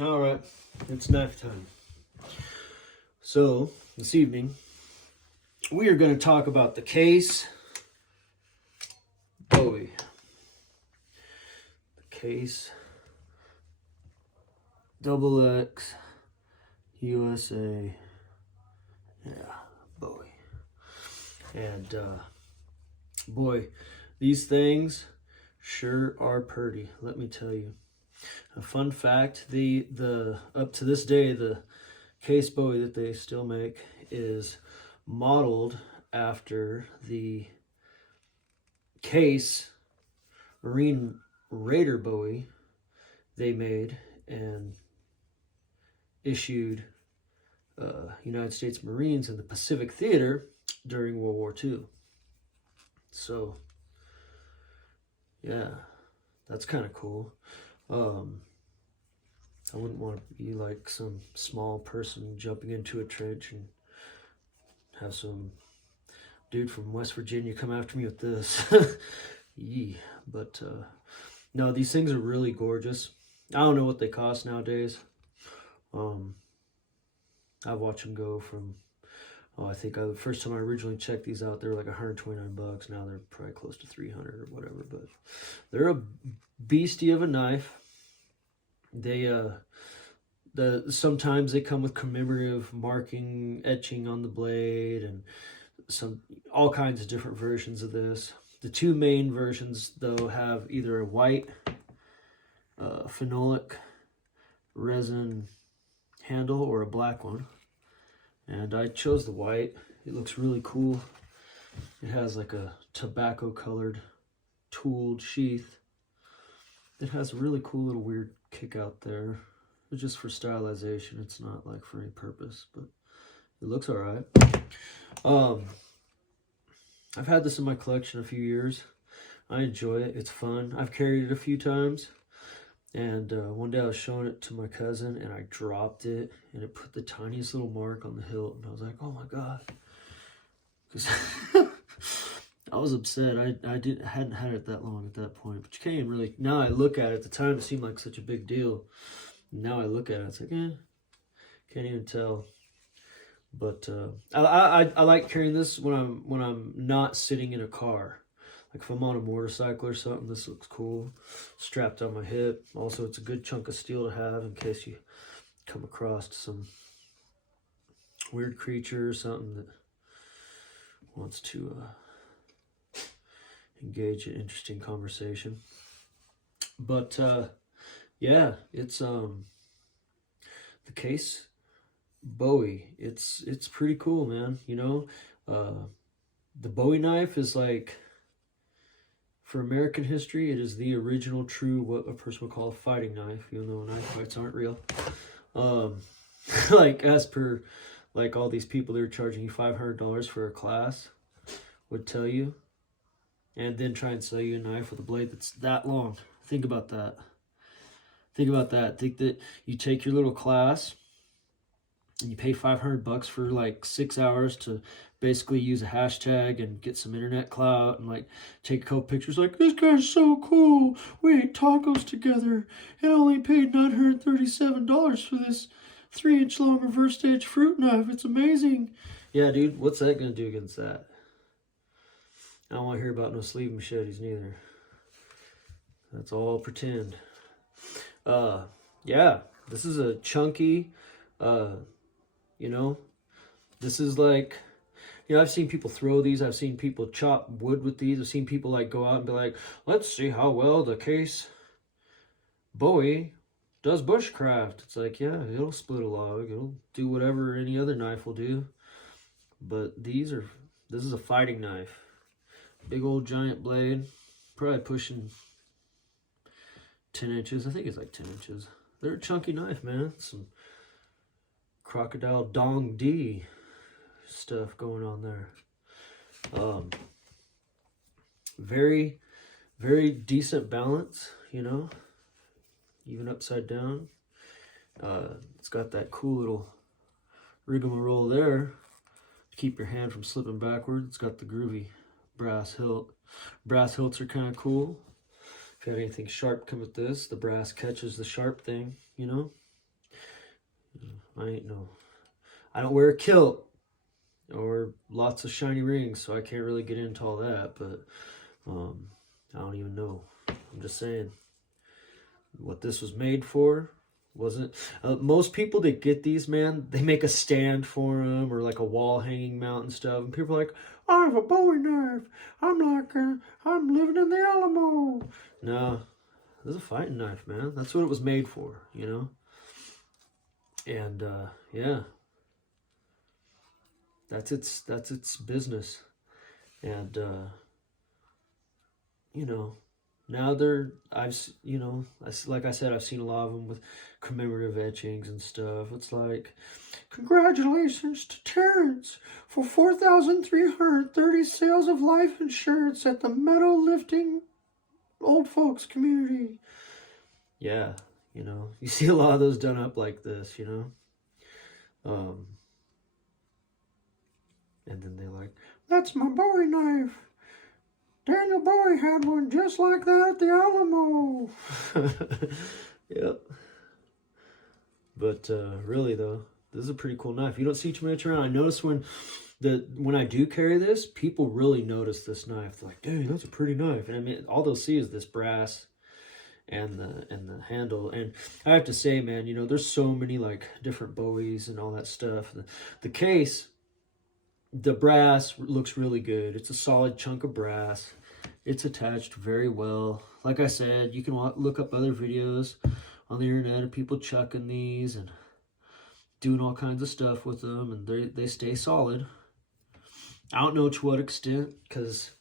All right, it's knife time. So, this evening, we are going to talk about the case Bowie. The case XX USA. Yeah, Bowie. And, boy, these things sure are pretty, let me tell you. A fun fact, the up to this day, the case Bowie that they still make is modeled after the case Marine Raider Bowie they made and issued United States Marines in the Pacific Theater during World War II. So, yeah, that's kind of cool. I wouldn't want to be like some small person jumping into a trench and have some dude from West Virginia come after me with this. Yee. But no, these things are really gorgeous. I don't know what they cost nowadays. I've watched them go from, I think the first time I originally checked these out, they were like $129. Now they're probably close to 300 or whatever. But they're a beastie of a knife. They sometimes they come with commemorative marking, etching on the blade, and all kinds of different versions of this. The two main versions, though, have either a white phenolic resin handle or a black one. And I chose the white. It looks really cool. It has like a tobacco colored tooled sheath. It has a really cool little weird kick out there. It's just for stylization. It's not like for any purpose, but it looks all right. I've had this in my collection a few years. I enjoy it. It's fun. I've carried it a few times. And one day I was showing it to my cousin and I dropped it and it put the tiniest little mark on the hilt. And I was like, oh my God. Because I was upset. I hadn't had it that long at that point. But you can't even really, now I look at it, at the time it seemed like such a big deal. Now I look at it, it's like, can't even tell. But I like carrying this when I'm not sitting in a car. Like if I'm on a motorcycle or something, this looks cool. Strapped on my hip. Also, it's a good chunk of steel to have in case you come across some weird creature or something that wants to engage in interesting conversation. But yeah, it's the case Bowie. It's pretty cool, man. You know, the Bowie knife is like, for American history, it is the original true, what a person would call a fighting knife, even though knife fights aren't real. Like as per like all these people that are charging you $500 for a class would tell you, and then try and sell you a knife with a blade that's that long. Think about that. Think about that. Think that you take your little class and you pay $500 for like 6 hours to basically use a hashtag and get some internet clout and like take a couple pictures like, this guy's so cool. We ate tacos together and only paid $937 for this 3-inch long reverse stage fruit knife. It's amazing. Yeah, dude, what's that going to do against that? I don't want to hear about no sleeve machetes neither. That's all pretend. Yeah, this is a chunky, you know, this is like, you know, I've seen people throw these. I've seen people chop wood with these. I've seen people like go out and be like, let's see how well the case Bowie does bushcraft. It's like, yeah, it'll split a log. It'll do whatever any other knife will do. But this is a fighting knife. Big old giant blade. Probably pushing 10 inches. I think it's like 10 inches. They're a chunky knife, man. Some crocodile dong D stuff going on there. Very, very decent balance, you know, even upside down. It's got that cool little rigmarole there to keep your hand from slipping backward. It's got the groovy brass hilt. Brass hilts are kind of cool. If you have anything sharp come with this, the brass catches the sharp thing, you know. I don't wear a kilt or lots of shiny rings, so I can't really get into all that, but I don't even know. I'm just saying what this was made for wasn't most people that get these, man, they make a stand for them or like a wall hanging mount and stuff, and people are like, I have a Bowie knife, I'm living in the Alamo. No, this is a fighting knife, man. That's what it was made for, you know. And yeah, that's its business. And you know, now like I said, I've seen a lot of them with commemorative etchings and stuff. It's like, congratulations to Terrence for 4,330 sales of life insurance at the metal lifting old folks community. Yeah, you know, you see a lot of those done up like this, you know. And then they're like, that's my Bowie knife. Daniel Bowie had one just like that at the Alamo. Yep. But really, though, this is a pretty cool knife. You don't see too much around. I notice when I do carry this, people really notice this knife. They're like, dang, that's a pretty knife. And I mean, all they'll see is this brass and the handle. And I have to say, man, you know, there's so many like different Bowies and all that stuff. The case, the brass looks really good. It's a solid chunk of brass. It's attached very well. Like I said, you can look up other videos on the internet of people chucking these and doing all kinds of stuff with them, and they stay solid. I don't know to what extent, because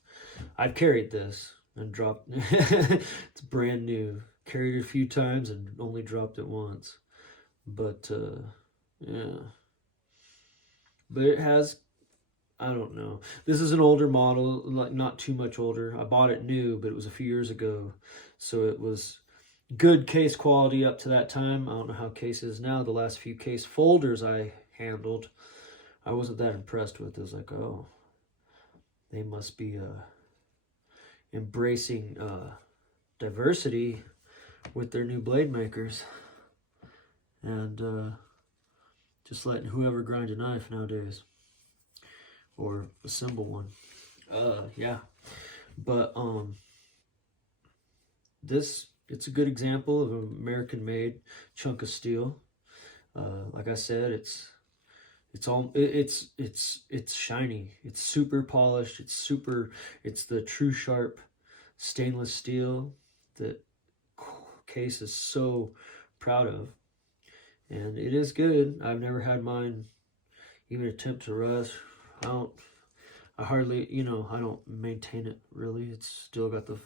I've carried this and dropped. It's brand new. Carried it a few times and only dropped it once. But yeah. But it has, I don't know. This is an older model, like not too much older. I bought it new, but it was a few years ago. So it was good case quality up to that time. I don't know how case is now. The last few case folders I handled, I wasn't that impressed with. It was like, oh, they must be embracing diversity with their new blade makers. And just letting whoever grind a knife nowadays. Or assemble one. Yeah. But it's a good example of an American-made chunk of steel. Like I said, it's shiny. It's super polished. It's the true sharp stainless steel that Case is so proud of. And it is good. I've never had mine even attempt to rust. I hardly, you know, I don't maintain it really. It's still got the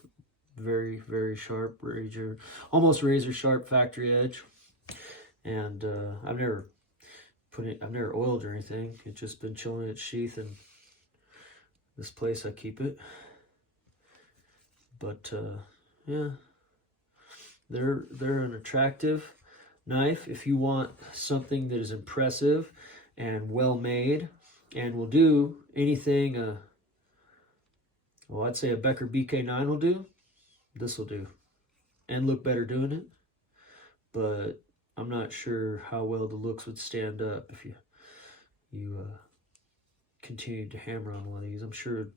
very, very sharp almost razor sharp factory edge. And I've never oiled or anything. It's just been chilling in its sheath in this place I keep it. But yeah, they're an attractive knife if you want something that is impressive and well made and will do anything well, I'd say a Becker BK9 will do. This will do and look better doing it, but I'm not sure how well the looks would stand up if you continued to hammer on one of these. I'm sure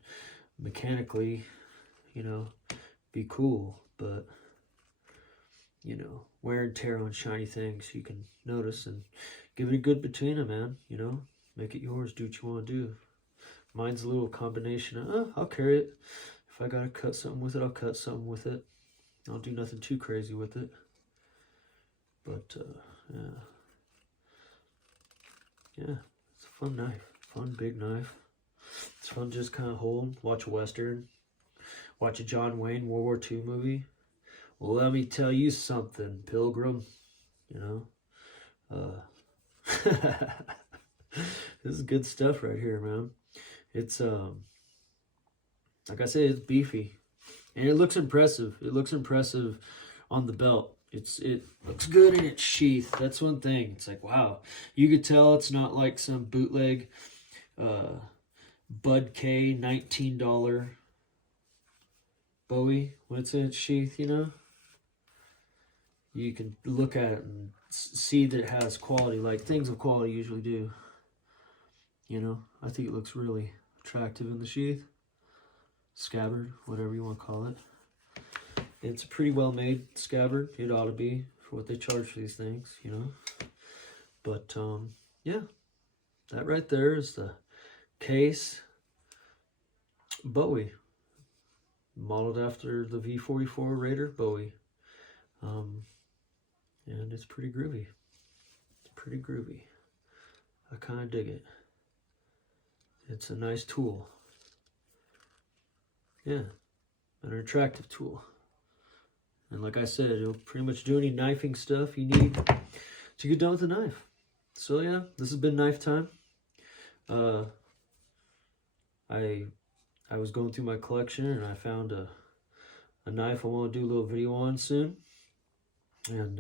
mechanically, you know, be cool, but you know, wear and tear on shiny things you can notice, and give it a good patina, man. You know, make it yours. Do what you want to do. Mine's a little combination of, I'll carry it. If I gotta cut something with it, I'll cut something with it. I'll do nothing too crazy with it. But yeah, it's a fun knife, fun big knife. It's fun just kind of hold, watch a Western, watch a John Wayne World War II movie. Well, let me tell you something, Pilgrim, you know, this is good stuff right here, man. It's, like I said, it's beefy, and it looks impressive. It looks impressive on the belt. It looks good in its sheath. That's one thing. It's like, wow, you could tell it's not like some bootleg, Bud K $19 Bowie when it's in its sheath, you know. You can look at it and see that it has quality, like things of quality usually do. You know, I think it looks really attractive in the sheath, scabbard, whatever you want to call it. It's a pretty well made scabbard. It ought to be for what they charge for these things, you know. But yeah, that right there is the case Bowie, modeled after the V44 Raider Bowie. And it's pretty groovy. It's pretty groovy. I kind of dig it. It's a nice tool. Yeah, an attractive tool. And like I said, it'll pretty much do any knifing stuff you need to get done with a knife. So yeah, this has been knife time. I was going through my collection and I found a knife I want to do a little video on soon. And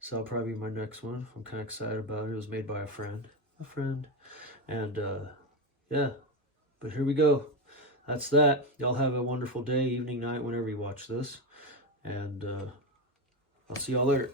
so that'll probably be my next one. I'm kind of excited about it. It was made by a friend. And yeah, but here we go. That's that. Y'all have a wonderful day, evening, night, whenever you watch this. And I'll see y'all later.